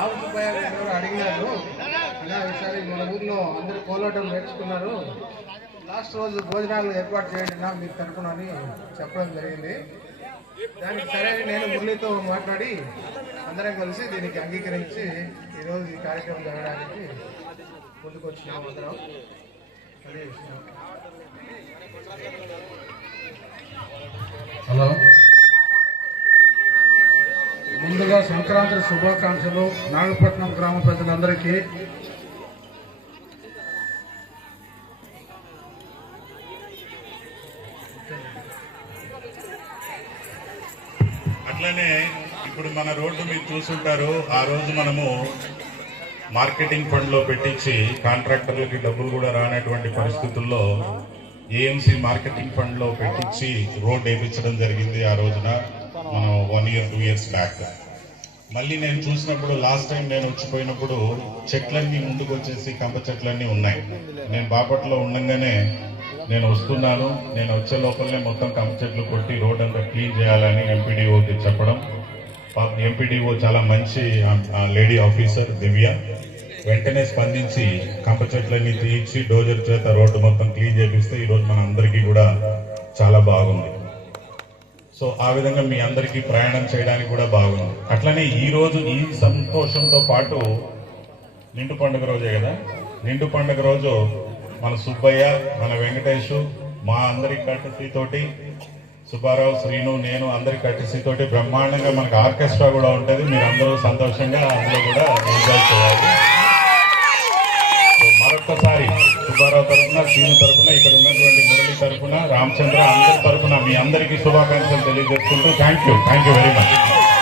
రావు సుబ్బయ్య గారు అడిగినారు. అలా ఈసారి మన ఊర్లో అందరూ కోలాటం నేర్చుకున్నారు, లాస్ట్ రోజు భోజనాలు ఏర్పాటు చేయండి నా మీరు తరపున అని చెప్పడం జరిగింది. దానికి సరే నేను మురళితో మాట్లాడి అందరం కలిసి దీనికి అంగీకరించి ఈరోజు ఈ కార్యక్రమం జరగడానికి ముందుకు వచ్చినాం అందరం. అదే విషయం. హలో, ముందుగా సంక్రాంతి శుభాకాంక్షలు నాగపట్నం గ్రామ ప్రజలందరికీ. అట్లనే ఇప్పుడు మన రోడ్డు మీరు చూసుంటారు, ఆ రోజు మనము మార్కెటింగ్ ఫండ్ లో పెట్టించి కాంట్రాక్టర్లకి డబ్బులు కూడా రానటువంటి పరిస్థితుల్లో ఏఎంసీ మార్కెటింగ్ ఫండ్ లో పెట్టించి రోడ్ వేయించడం జరిగింది. ఆ రోజున మనం 1 year 2 years బ్యాక్. మళ్ళీ నేను చూసినప్పుడు లాస్ట్ టైం నేను వచ్చిపోయినప్పుడు చెట్లన్నీ ముందుకు వచ్చేసి కంప చెట్లన్నీ ఉన్నాయి. నేను బాపట్లో ఉండగానే నేను వస్తున్నాను, నేను వచ్చే లోపలనే మొత్తం కంప చెట్లు కొట్టి రోడ్ అంతా క్లీన్ చేయాలని ఎంపీడీఓకి చెప్పడం. ఎంపీడీఓ చాలా మంచి లేడీ ఆఫీసర్ దివ్య వెంటనే స్పందించి కంప చెట్లన్నీ తీయించి డోజర్ చేత రోడ్డు మొత్తం క్లీన్ చేపిస్తే ఈరోజు మన అందరికీ కూడా చాలా బాగుంది. సో ఆ విధంగా మీ అందరికీ ప్రయాణం చేయడానికి కూడా బాగుంది. అట్లనే ఈ రోజు ఈ సంతోషంతో పాటు నిండు పండుగ రోజే కదా, నిండు పండుగ రోజు మన సుబ్బయ్య, మన వెంకటేష్, మా అందరి కట్టసీతోటి సుబ్బారావు, శ్రీను, నేను అందరి కట్టసీతోటి బ్రహ్మాండంగా మనకు ఆర్కెస్ట్రా కూడా ఉంటుంది. మీరు అందరూ సంతోషంగా అందులో కూడా ఎంజాయ్ చేయాలి. మరొక్కసారి సుబ్బారావు తరఫున, శ్రీను తరఫున, ఇక్కడ ఉన్నటువంటి మురళి తరఫున, రామచంద్ర అందరి తరఫున మీ అందరికీ శుభాకాంక్షలు తెలియజేసుకుంటూ థ్యాంక్ యూ వెరీ మచ్.